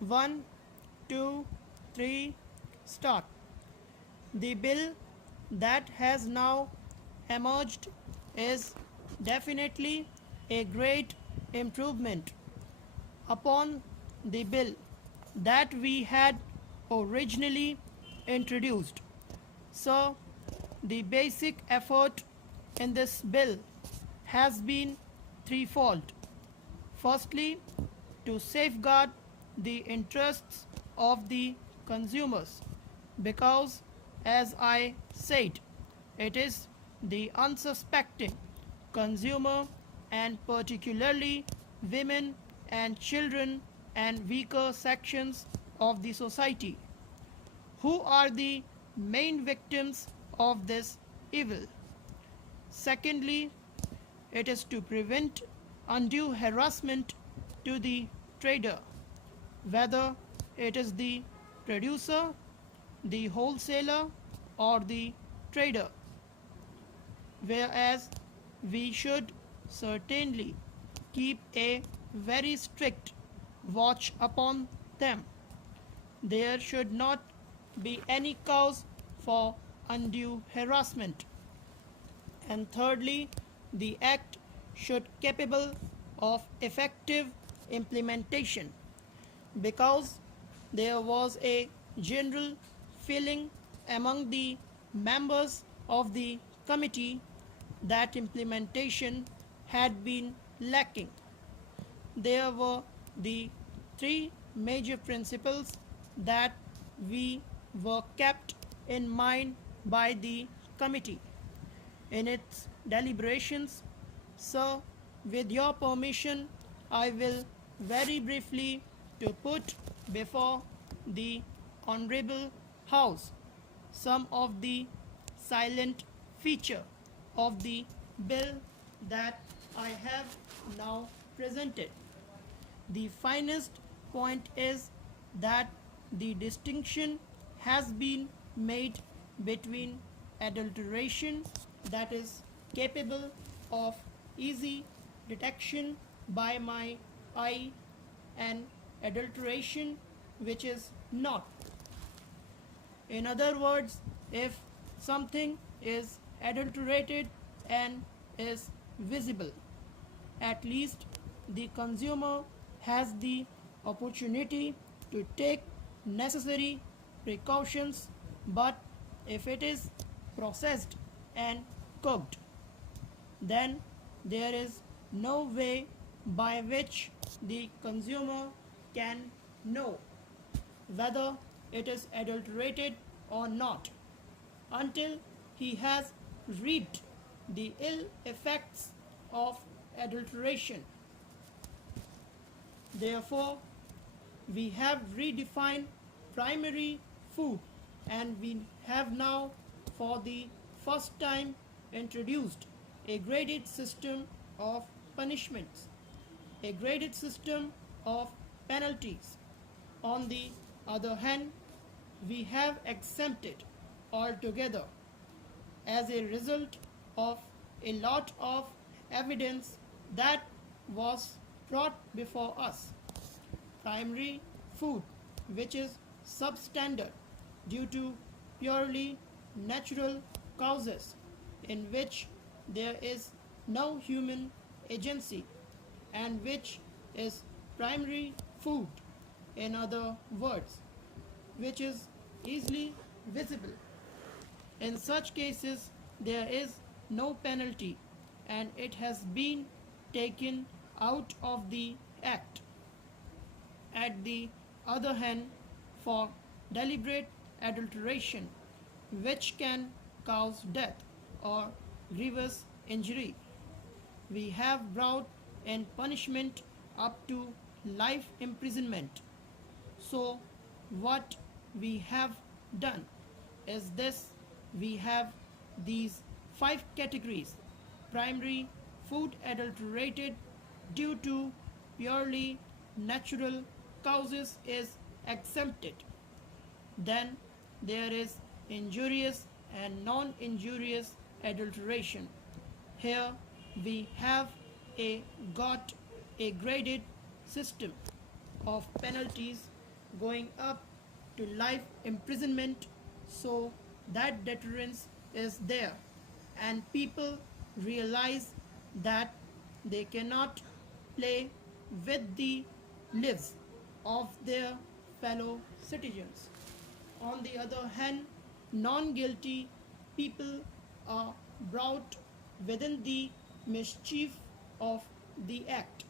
One, two, three, start. The bill that has now emerged is definitely a great improvement upon the bill that we had originally introduced. So, the basic effort in this bill has been threefold. Firstly, to safeguard the interests of the consumers, because, as I said, it is the unsuspecting consumer, and particularly women and children and weaker sections of the society, who are the main victims of this evil. Secondly, it is to prevent undue harassment to the trader, whether it is the producer, the wholesaler, or the trader, whereas we should certainly keep a very strict watch upon them. There should not be any cause for undue harassment. And thirdly, the act should capable of effective implementation, because there was a general feeling among the members of the committee that implementation had been lacking. There were the three major principles that we were kept in mind by the committee in its deliberations. So, with your permission, I will very briefly to put before the Honorable House some of the silent feature of the bill that I have now presented. The finest point is that the distinction has been made between adulteration, that is capable of easy detection by my eye, and adulteration which is not. In other words, if something is adulterated and is visible, at least the consumer has the opportunity to take necessary precautions. But if it is processed and cooked, then there is no way by which the consumer can know whether it is adulterated or not until he has reaped the ill effects of adulteration. Therefore, we have redefined primary food, and we have now for the first time introduced a graded system of punishments, a graded system of penalties. On the other hand, we have exempted altogether, as a result of a lot of evidence that was brought before us, primary food, which is substandard due to purely natural causes in which there is no human agency, and which is primary food, in other words, which is easily visible. In such cases, there is no penalty, and it has been taken out of the act. At the other hand, for deliberate adulteration, which can cause death or grievous injury, we have brought in punishment up to life imprisonment. So, what we have done is this: we have these five categories. Primary food adulterated due to purely natural causes is exempted. Then there is injurious and non-injurious adulteration. Here we have got a graded system of penalties going up to life imprisonment. So that deterrence is there, and people realize that they cannot play with the lives of their fellow citizens. On the other hand, non guilty people are brought within the mischief of the act.